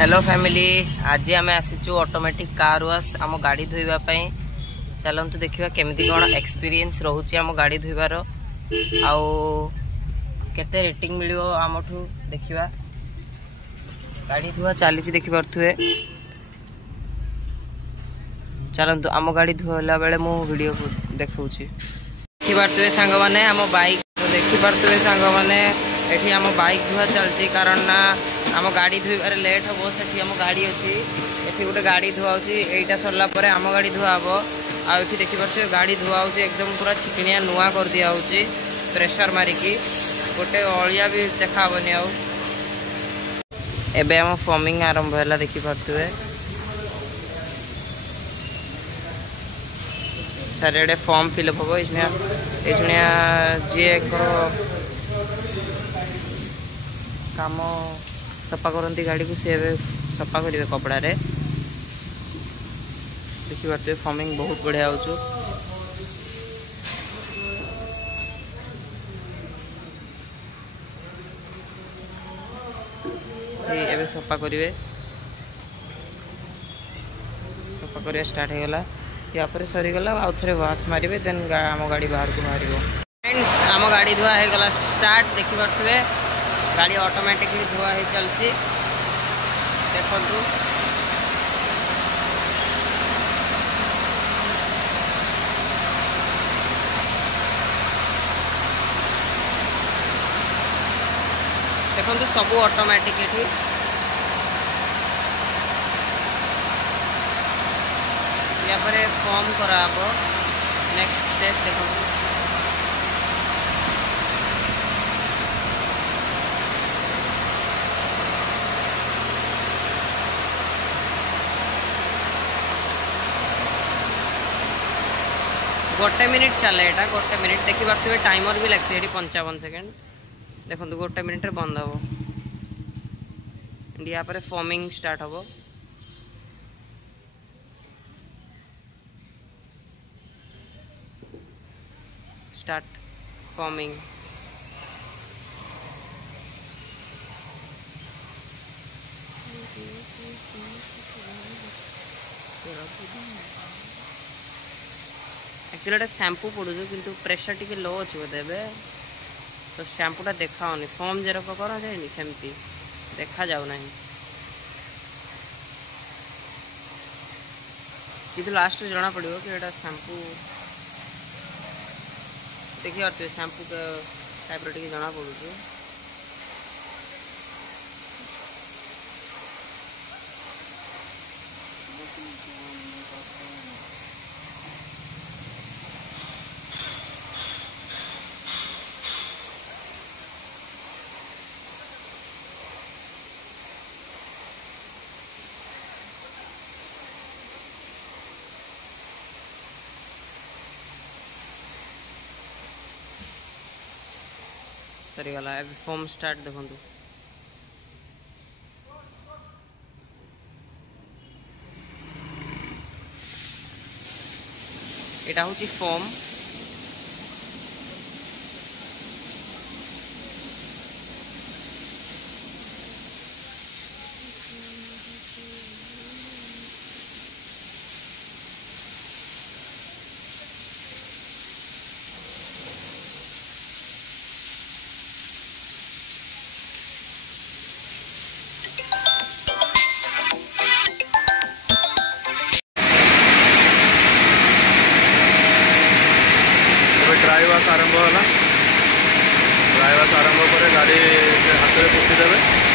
Hello family, आज आम आसीचु automatic car wash आम गाड़ी धोइबापी। चलतु देखा केमती कौन एक्सपीरियंस रोचे आम गाड़ी धोइबार आउ केते रेटिंग मिलियो आमठू देखिबा। गाड़ी धुआ चली देखि पार्थुए। चलतु आम गाड़ी धोला बेले मु वीडियो देखौछि। देखि पार्थुए सांग माने आम बाइक देखि पार्थुए सांग माने एठी आम बाइक धुआ चलछि कारण ना आम गाड़ी धोइबार लेट हम से आम गाड़ी अच्छी एठी गोटे गाड़ी धुआ होटा सरला आम गाड़ी धुआ हम आठी देखी पारे गाड़ी धुआ हो एकदम पूरा छिकनिया नुआ कर दिया होची प्रेशर मारिकी गोटे अलिया भी देखा हेनी आउ एबे आम फॉर्मिंग आरंभ है देखी पारे चारिड़े फॉर्म फिलअप हम ये जी काम सफा करती गाड़ी को सी सफा करेंगे कपड़ा रे देखी पारे फॉर्मिंग बहुत बढ़िया हो एबे सफा करेंगे सफा करिया स्टार्ट हो गला या पर सरीगला आउ थे वाश मारे देन आम गाड़ी बाहर को बाहर फ्रेंड्स आम गाड़ी धुआ हो गला स्टार्ट देखी पारे गाड़ी ऑटोमेटिकली धुआ ही चलती देखु देखु सब ऑटोमेटिक ये या पर फॉर्म करा नेक्स्ट स्टेप देखो गोटे मिनिट चले यहाँ गोटे मिनिट देखी पारे टाइमर भी लगे 55 सेकेंड देखो गोटे मिनिट रे बंद हम या पर फॉर्मिंग स्टार्ट हम स्टार्ट फॉर्मिंग एक्चुअली शैम्पू पड़ू किंतु प्रेशर टी लो अच्छे बोधे तो शैम्पूटा देखाओनी फॉर्म जे रक करा जाए सेमती देखा जाऊना कि लास्ट जना पड़ो कि एटा शैम्पू देखिए और शैम्पू टाइप रे जना पड़ू सरीगला अब फॉर्म स्टार्ट देखु यहाँ हूँ फॉर्म ड्राई वाश आरंभ है ड्राई वाश आरंभ पर गाड़ी हाथ में पुषिदेवे